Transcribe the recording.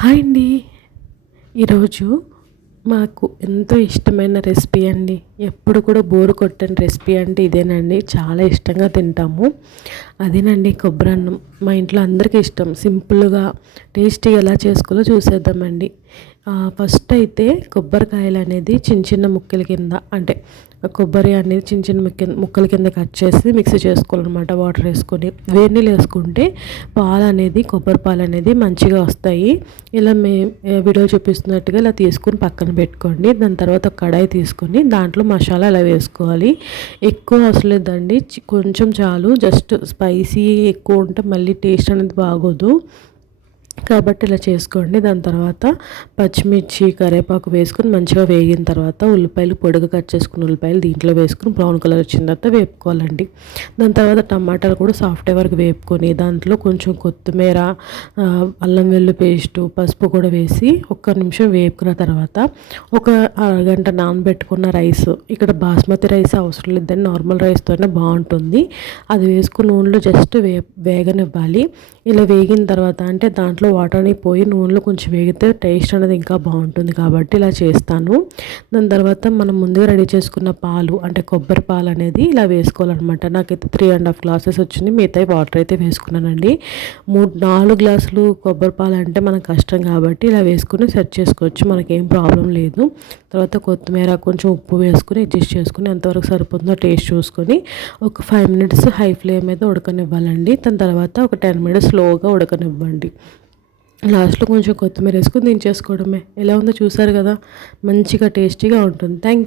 Hi అండి. ఈరోజు మాకు ఎంతో ఇష్టమైన రెసిపీ అండి. ఎప్పుడు కూడా బోరు కొట్టని రెసిపీ అంటే ఇదేనండి. చాలా ఇష్టంగా తింటాము. అదేనండి కొబ్బరన్నం. మా ఇంట్లో అందరికీ ఇష్టం. సింపుల్గా టేస్టీగా ఎలా చేసుకోవాలో చూసేద్దామండి. ఫస్ట్ అయితే కొబ్బరికాయలు అనేది చిన్న చిన్న ముక్కల కింద, అంటే కొబ్బరి అనేది చిన్న చిన్న ముక్కల కింద కట్ చేసి మిక్సీ చేసుకోవాలన్నమాట. వాటర్ వేసుకొని వేడి నీళ్ళు వేసుకుంటే పాలు అనేది, కొబ్బరి పాలు అనేది మంచిగా వస్తాయి. ఇలా వీడియో చూపిస్తున్నట్టుగా ఇలా తీసుకుని పక్కన పెట్టుకోండి. దాని తర్వాత ఒక కడాయి తీసుకొని దాంట్లో మసాలా ఇలా వేసుకోవాలి. ఎక్కువ అవసరం లేదండి, కొంచెం చాలు. జస్ట్ స్పైసీ ఎక్కువ ఉంటే మళ్ళీ టేస్ట్ అనేది బాగోదు కాబట్టి ఇలా చేసుకోండి. దాని తర్వాత పచ్చిమిర్చి, కరివేపాకు వేసుకొని మంచిగా వేగిన తర్వాత ఉల్లిపాయలు, పొడిగా కట్ చేసుకున్న ఉల్లిపాయలు దీంట్లో వేసుకుని బ్రౌన్ కలర్ వచ్చిన తర్వాత వేపుకోవాలండి. దాని తర్వాత టమాటాలు కూడా సాఫ్ట్ వరకు వేపుకొని దాంట్లో కొంచెం కొత్తిమీర, అల్లం వెల్లుల్లి పేస్టు, పసుపు కూడా వేసి ఒక్క నిమిషం వేపుకున్న తర్వాత ఒక అరగంట నానబెట్టుకున్న రైస్, ఇక్కడ బాస్మతి రైస్ అవసరం లేదండి, నార్మల్ రైస్తోనే బాగుంటుంది. అది వేసుకుని నూనెలో జస్ట్ వేగనివ్వాలి. ఇలా వేగిన తర్వాత అంటే దాంట్లో వాటర్ అని పోయి నూనెలో కొంచెం వేగితే టేస్ట్ అనేది ఇంకా బాగుంటుంది కాబట్టి ఇలా చేస్తాను. దాని తర్వాత మనం ముందుగా రెడీ చేసుకున్న పాలు, అంటే కొబ్బరి పాలు అనేది ఇలా వేసుకోవాలన్నమాట. నాకైతే 3.5 గ్లాసెస్ వచ్చింది. మిగతా వాటర్ అయితే వేసుకున్నానండి. 4 గ్లాసులు కొబ్బరి పాలు అంటే మనకు కష్టం కాబట్టి ఇలా వేసుకుని సెట్ చేసుకోవచ్చు, మనకేం ప్రాబ్లం లేదు. తర్వాత కొత్తిమీర, కొంచెం ఉప్పు వేసుకుని అడ్జస్ట్ చేసుకుని ఎంతవరకు సరిపోతుందో టేస్ట్ చూసుకొని ఒక 5 మినిట్స్ హై ఫ్లేమ్ మీద ఉడకనివ్వాలండి. దాని తర్వాత ఒక 10 మినిట్స్ స్లోగా ఉడకనివ్వండి. లాస్ట్లో కొంచెం కొత్తిమీర వేసుకొని దించేసుకోవడమే. ఎలా ఉందో చూసారు కదా, మంచిగా టేస్టీగా ఉంటుంది. Thank you.